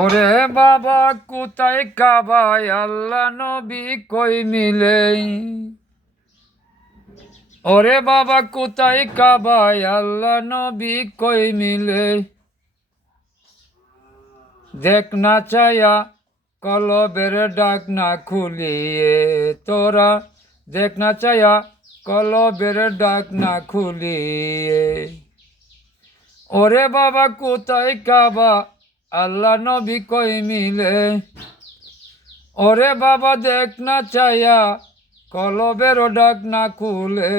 ওরে বাবা কোথায় কাবায় আল্লাহ নবী কই মিলে। ওরে বাবা কোথায় কাবায় আল্লাহ নবী কই মিলে। দেখ না চায়া কলবের ডাক না খুলিয়ে তোরা, দেখ না চায়া কলবের ডাক না খুলিয়ে। ওরে বাবা কোথায় কাবা আল্লাহ নবী কই মিলে। ওরে বাবা দেখ না চায়া কলবের ডাক না খুলে,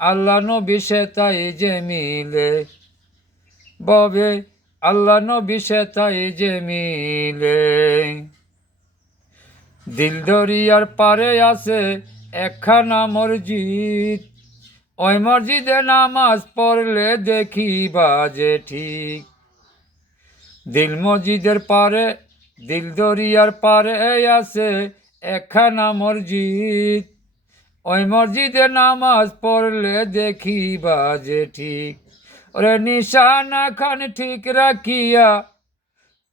আল্লাহ নবী সে তাই যে মিলে। ববে আল্লাহ নবী সে তাই যে মিলে। দিল দরিয়ার পারে আছে একখানা মসজিদ, ওই মসজিদে নামাজ পড়লে দেখি বাজে ঠিক। দিল মসজিদের পারে, দিল দরিয়ার পারে আছে একখানা মসজিদ, ওই মসজিদে নামাজ পড়লে দেখি বাজে ঠিক। ওরে নিশানা খান ঠিক রাখিয়া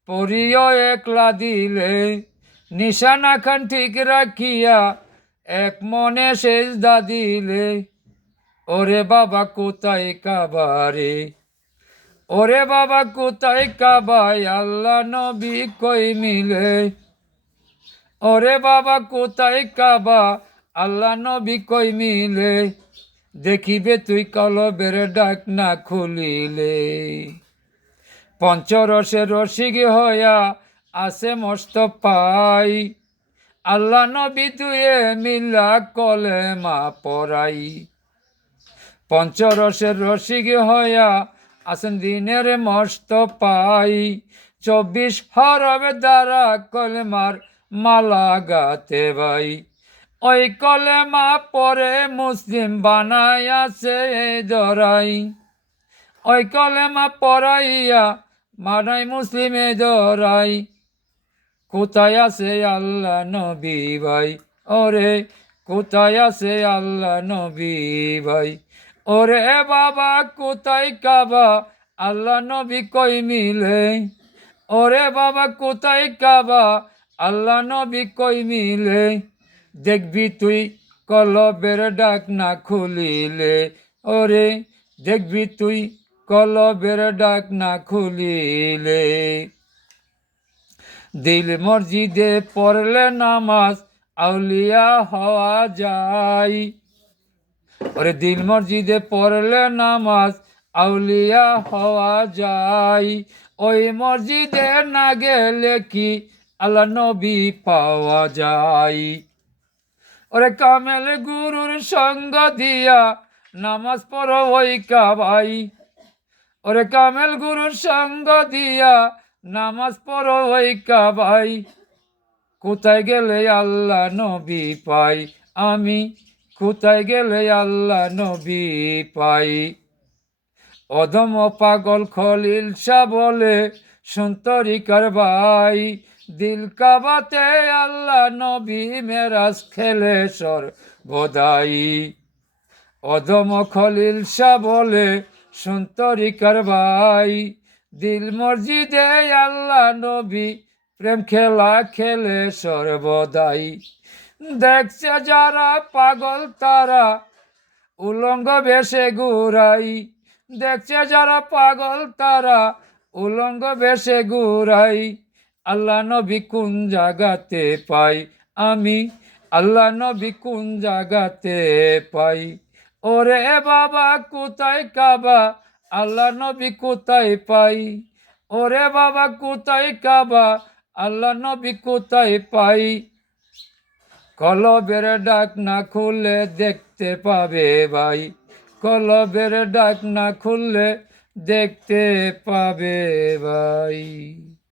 পড়িও একলা দিলে, নিশানা খান ঠিক রাখিয়া এক মনে সেজদা দিলে। ওরে বাবা কোথায় কাবারে, ওরে বাবা কোথায় কাবায় আল্লাহ নবী কই মিলে। ওরে বাবা কোথায় কাবা আল্লাহ নবী কই মিলে। দেখিবে তুই কলবের ডাক না খুলিলে। পঞ্চরসের রসিক হইয়া আছে মস্ত পাই, আল্লাহ নবী দুয়ে মিলা কলেমা পড়াই। পঞ্চরসের রসিক হইয়া আছেন দিনের মস্ত পাই, 24 হরফ দ্বারা কলেমার মালা গাতে ভাই। ওই কলেমা পরে মুসলিম বানাই আছে ধরাই, ওই কলেমা পড়াইয়া মানাই মুসলিমে ধরাই। কোথায় আছে আল্লাহ নবী ভাই, ওরে কোথায় আছে আল্লাহ নবী ভাই। ওরে বাবা কোথায় কাবা আল্লাহ নবী কই মিলে। ওরে বাবা কোথায় কাবা আল্লাহ নবী কই মিলে। দেখবি তুই কলবের ডাক না খুলিলে। ওরে দেখবি তুই কলবের ডাক না খুলিলে। দিল মসজিদে পড়লে নামাজ আউলিয়া হওয়া যায়। ওরে দিল মসজিদে পড়লে নামাজ আউলিয়া হওয়া যায়। ওই মসজিদে না গেলে কি আল্লাহ নবী পাওয়া যায়। ওরে কামেল গুরুর সঙ্গ দিয়া নামাজ পড়ো ওই কাবাই। ওরে কামেল গুরুর সঙ্গ দিয়া নামাজ পড়ো ওই কাবাই। কোথায় গেলে আল্লাহ নবী পাই আমি, কোথায় গেলে আল্লাহ নবী পাই। অদম পাগল খলিল শাহ বলে সন্তরিকার ভাই, দিল কাবাতে আল্লাহ নবী মেরাজ খেলে সর্বদাই। অদম খলিল শাহ বলে সন্তরিকার ভাই, দিল মসজিদে আল্লাহ নবী প্রেম খেলা খেলে সর্বদাই। দেখছে যারা পাগল তারা উলঙ্গ বেশে ঘুরাই, দেখছে যারা পাগল তারা উলঙ্গ বেশে ঘুরাই। আল্লাহ নবী কোন জাগাতে পাই আমি, আল্লাহ নবী কোন জাগাতে পাই। ওরে বাবা কোথায় কাবা আল্লাহ নবী কোথায় পাই। ওরে বাবা কোথায় কাবা আল্লাহ নবী কোথায় পাই। কলবের ডাক না খুললে দেখতে পাবে ভাই, কলবের ডাক না খুললে দেখতে পাবে ভাই।